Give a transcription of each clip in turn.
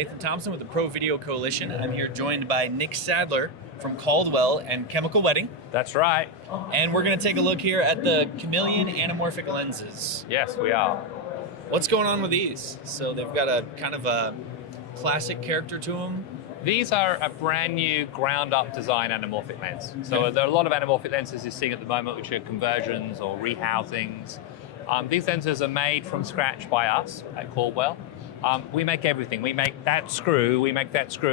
Nathan Thompson with the Pro Video Coalition. I'm here joined by Nick Sadler from Caldwell and Chemical Wedding. That's right. And we're going to take a look here at the Chameleon Anamorphic lenses. Yes, we are. What's going on with these? So they've got a kind of a classic character to them. These are a brand new ground-up design anamorphic lens. So there are a lot of anamorphic lenses you're seeing at the moment, which are conversions or rehousings. These lenses are made from scratch by us at Caldwell. We make everything. We make that screw,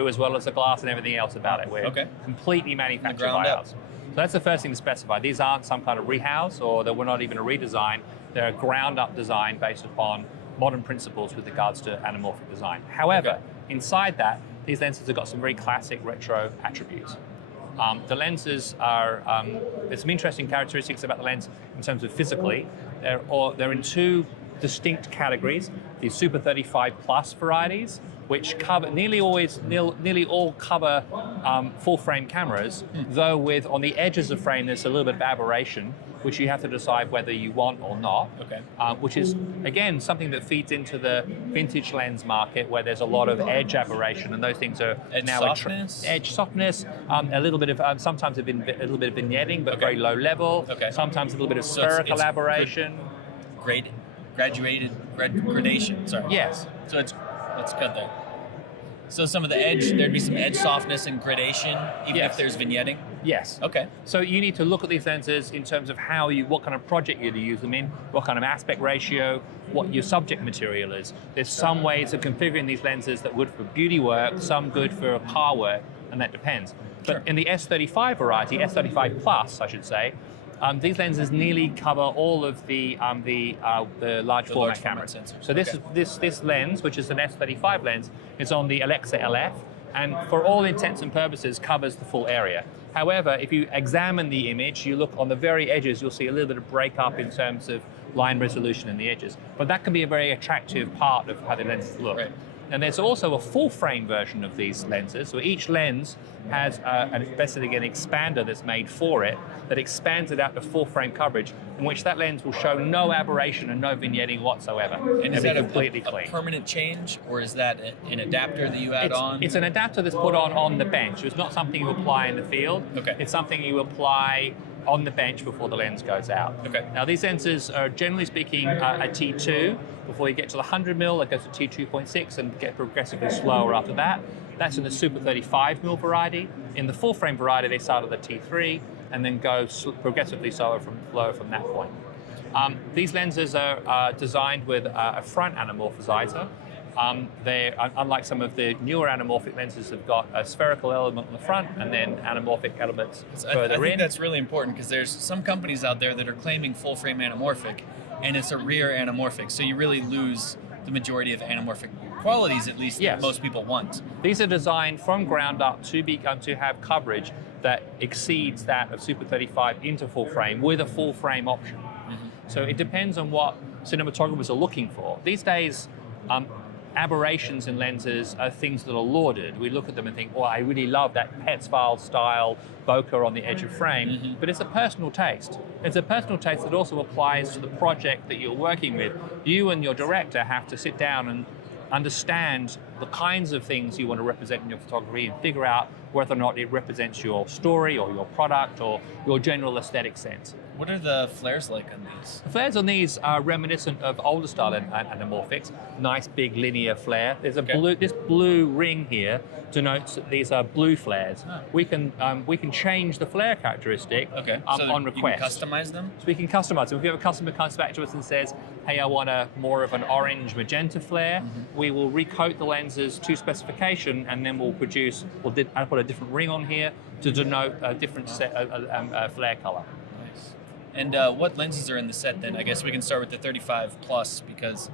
as well as the glass and everything else about it. We're completely manufactured by us. So that's the first thing to specify. These aren't some kind of rehouse, or they were not even a redesign. They're a ground-up design based upon modern principles with regards to anamorphic design. However, inside that, these lenses have got some very classic retro attributes. The lenses are, there's some interesting characteristics about the lens in terms of physically. They're in two distinct categories: the Super 35 Plus varieties, which cover nearly all cover full frame cameras, though on the edges of frame there's a little bit of aberration, which you have to decide whether you want or not. Which is again something that feeds into the vintage lens market, where there's a lot of edge aberration, and those things are edge softness, a little bit of sometimes a little bit of vignetting, but very low level. Sometimes a little bit of spherical aberration. Gradation. Sorry. Yes. So let's cut that. So some of the edge, there'd be some edge softness and gradation, even if there's vignetting? Yes. Okay. So you need to look at these lenses in terms of what kind of project you're to use them in, what kind of aspect ratio, what your subject material is. There's some ways of configuring these lenses that would for beauty work, some good for car work, and that depends. But in the S35 variety, S35 Plus, I should say, these lenses nearly cover all of the large format cameras. So this lens, which is an S35 lens, is on the Alexa LF, and for all intents and purposes covers the full area. However, if you examine the image, you look on the very edges, you'll see a little bit of breakup in terms of line resolution in the edges. But that can be a very attractive part of how the lenses look. And there's also a full frame version of these lenses. So each lens has basically an expander that's made for it that expands it out to full frame coverage, in which that lens will show no aberration and no vignetting whatsoever. And is that completely clean? Permanent change, or is that an adapter that you add on? It's an adapter that's put on the bench. It's not something you apply in the field. It's something you apply on the bench before the lens goes out. Now these lenses are generally speaking a T2. Before you get to the 100mm, it goes to T2.6 and get progressively slower after that. That's in the Super 35mm variety. In the full frame variety, they start at the T3 and then go progressively slower from that point. These lenses are designed with a front anamorphizer. They, unlike some of the newer anamorphic lenses, have got a spherical element on the front and then anamorphic elements further in. I think that's really important, because there's some companies out there that are claiming full frame anamorphic, and it's a rear anamorphic, so you really lose the majority of anamorphic qualities, at least that most people want. These are designed from ground up to have coverage that exceeds that of Super 35 into full frame with a full frame option. So it depends on what cinematographers are looking for. These days, aberrations in lenses are things that are lauded. We look at them and think, oh, I really love that Petzval style bokeh on the edge of frame, but it's a personal taste. It's a personal taste that also applies to the project that you're working with. You and your director have to sit down and understand the kinds of things you want to represent in your photography and figure out whether or not it represents your story or your product or your general aesthetic sense. What are the flares like on these? The flares on these are reminiscent of older style anamorphics. Nice big linear flare. There's a this blue ring here denotes that these are blue flares. We can change the flare characteristic on request. You can customize them? So we can customize them. If you have a customer comes back to us and says, hey, I want more of an orange magenta flare, we will recoat the lenses to specification, and then we'll put a different ring on here to denote a different flare color. And what lenses are in the set then? I guess we can start with the 35 Plus, because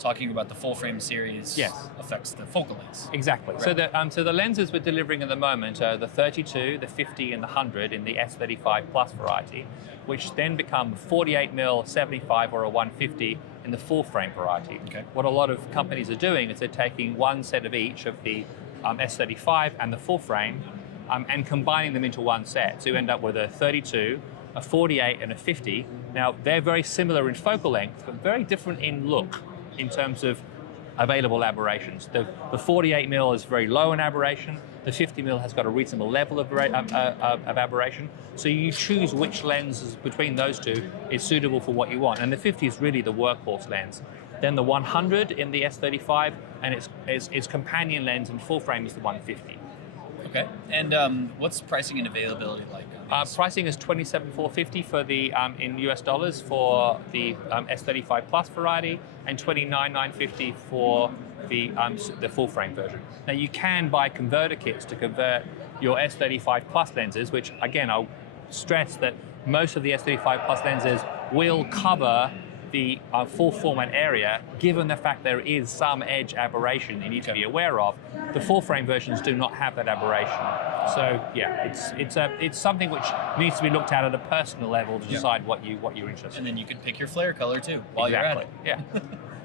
talking about the full frame series affects the focal lengths. Exactly. So the lenses we're delivering at the moment are the 32, the 50, and the 100 in the S35 Plus variety, which then become 48mm, 75, or a 150 in the full frame variety. What a lot of companies are doing is they're taking one set of each of the S35 and the full frame and combining them into one set. So you end up with a 32, a 48 and a 50. Now, they're very similar in focal length, but very different in look in terms of available aberrations. The 48 mil is very low in aberration. The 50 mil has got a reasonable level of aberration. So you choose which lenses between those two is suitable for what you want. And the 50 is really the workhorse lens. Then the 100 in the S35, and its companion lens and full frame is the 150. Okay. And what's pricing and availability like? Pricing is $27,450 for the in US dollars for the S35 Plus variety, and $29,950 for the full frame version. Now you can buy converter kits to convert your S35 Plus lenses, which again I'll stress that most of the S35 Plus lenses will cover the full format area, given the fact there is some edge aberration you need to be aware of. The full frame versions do not have that aberration. So yeah, it's something which needs to be looked at a personal level to decide what you're interested in. And then you can pick your flare color too while you're at it. Yeah.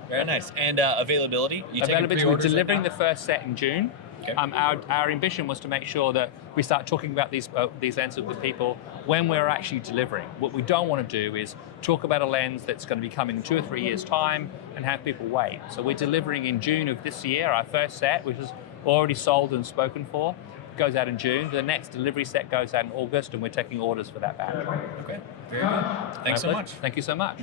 Very nice. And availability? We're delivering the first set in June. Okay. Our ambition was to make sure that we start talking about these lenses with people when we're actually delivering. What we don't want to do is talk about a lens that's going to be coming in 2 or 3 years' time and have people wait. So we're delivering in June of this year. Our first set, which is already sold and spoken for, goes out in June. The next delivery set goes out in August, and we're taking orders for that batch. Okay. Very good. Thanks so much. Thank you so much.